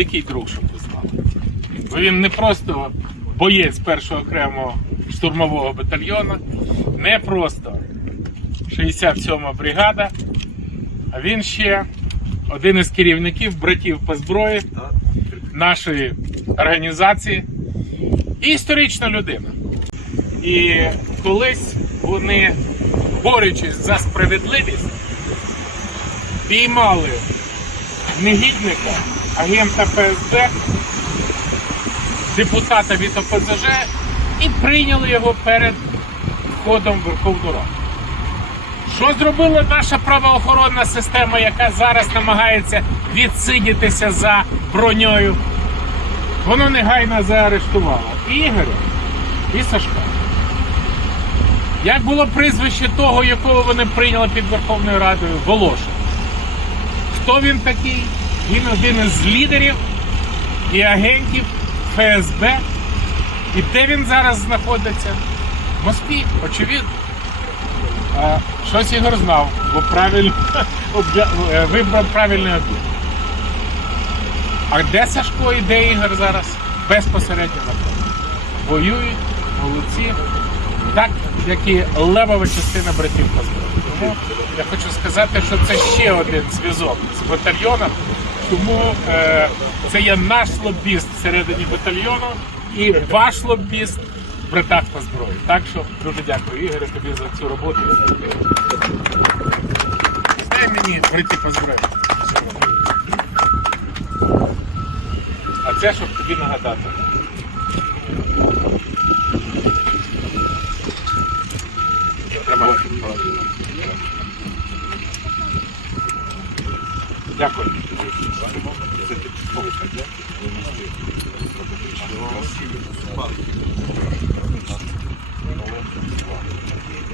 великий друг, щоб ви знали. Бо він не просто боєць першого окремого штурмового батальйону, не просто 67-ма бригада, а він ще один із керівників братів по зброї нашої організації і історична людина. І колись вони, борючись за справедливість, піймали негідника, агента ФСБ, депутата від ОПЗЖ і прийняли його перед входом в Верховну Раду. Що зробила наша правоохоронна система, яка зараз намагається відсидітися за броньою? Воно негайно заарештувало Ігоря, і Сашка. Як було прізвище того, якого вони прийняли під Верховною Радою? Волошин. Хто він такий? Він один із лідерів і агентів ФСБ. І де він зараз знаходиться? В Москві, очевидно. А, щось Ігор знав, бо правильно е, вибрав правильний об'єкт. А де Сашко і де Ігор зараз? Безпосередньо на фронті. Воюють, молодці. Так, як і левова частина братів по зброї. Тому я хочу сказати, що це ще один зв'язок з батальйоном. Тому е, це є наш лобіст всередині батальйону і ваш лобіст в братах по зброї. Так що дуже дякую, Ігоре, тобі за цю роботу. Дай мені браті по зброї. А це щоб тобі нагадати. Тримай. Дякую.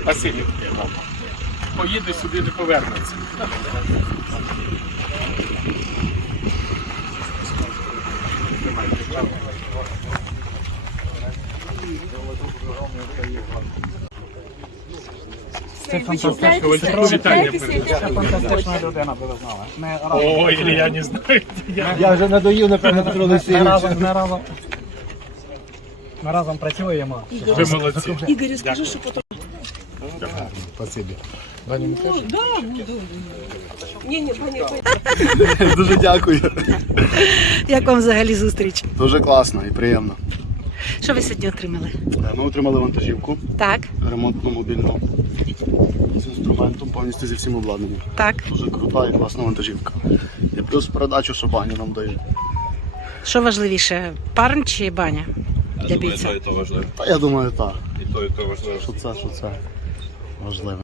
Спасибі. Поїде сюди, не повернеться. Це Вітання. фантастична людина, ви знали. Ми разом, Ой, я не знаю. Я... Я вже надоїв, напевно, Петро ми Олексійович. разом, ми разом, ми разом працюємо. Ви молодці. Ігорю, скажи, що потім. Спасибі. Пані Миколі. Ні, ні, пані, пані. Дуже дякую. Як вам взагалі зустріч? Дуже класно і приємно. Що ви сьогодні отримали? Ми отримали вантажівку Так, ремонтну мобільну з інструментом, повністю зі всім обладнанням. так. Дуже крута і класна вантажівка. І плюс передачу, що баню нам дають. Що важливіше, парн чи баня для бійця? Та я думаю, так. І то, і то важливо. Що це, що це важливо.